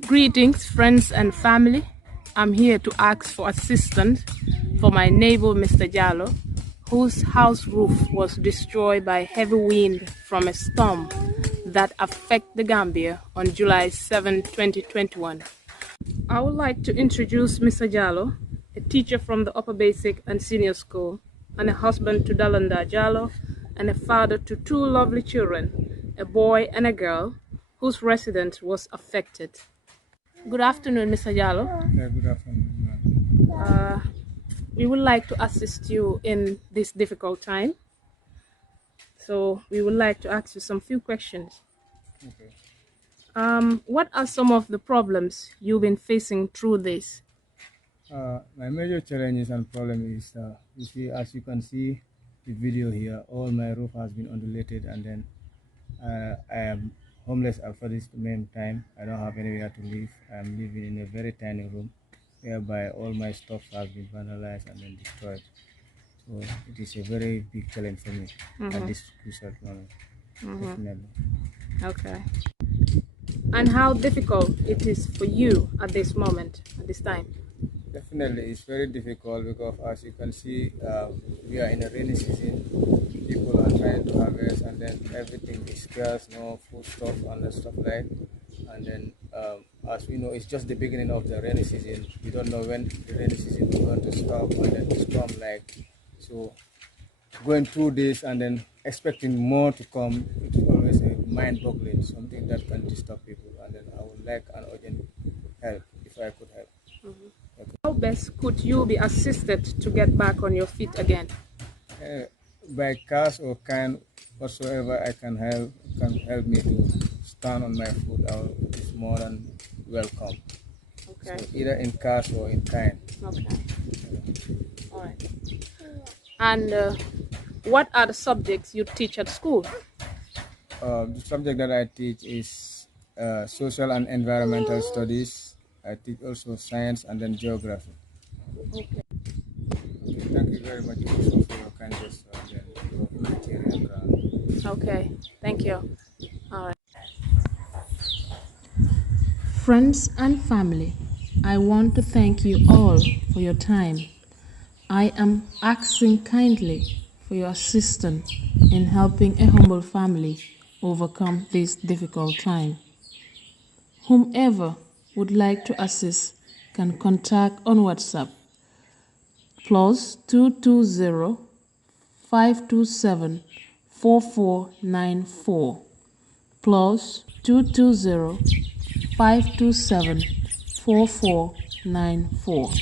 Greetings, friends and family. I'm here to ask for assistance for my neighbor, Mr. Jallow, whose house roof was destroyed by heavy wind from a storm that affected the Gambia on July 7, 2021. I would like to introduce Mr. Jallow, a teacher from the upper basic and senior school, and a husband to Dalanda Jallow, and a father to two lovely children, a boy and a girl, whose residence was affected. Good afternoon, Mr. Jallow. Yeah, good afternoon. We would like to assist you in this difficult time. So we would like to ask you some few questions. Okay. What are some of the problems you've been facing through this? My major challenges and problem is, you see, as you can see the video here, all my roof has been undulated, and then I am homeless after this main time. I don't have anywhere to live. I'm living in a very tiny room, whereby all my stuff has been vandalized and then destroyed. So it is a very big challenge for me at this crucial moment. Definitely. Okay. And how difficult it is for you at this moment, at this time? Definitely, it's very difficult because, as you can see, we are in a rainy season. People are trying to harvest, and then everything is scarce, no food stuff and stuff like. And then, as we know, it's just the beginning of the rainy season. We don't know when the rainy season is going to stop, and then the storm like. So, going through this and then expecting more to come, it's always a mind-boggling, something that can disturb people. And then I would like an urgent help if I could help. How best could you be assisted to get back on your feet again? By cash or kind whatsoever I can help me to stand on my foot, is more than welcome. Okay. So either in cash or in kind. Okay. All right. And what are the subjects you teach at school? The subject that I teach is social and environmental studies. I teach also science and then geography. Okay. Okay, thank you very much also for your kind gesture and your humanitarian ground. Okay. Thank you. All right. Friends and family, I want to thank you all for your time. I am asking kindly for your assistance in helping a humble family overcome this difficult time. Whomever would like to assist can contact on WhatsApp +220 527 4494 +220 527 4494.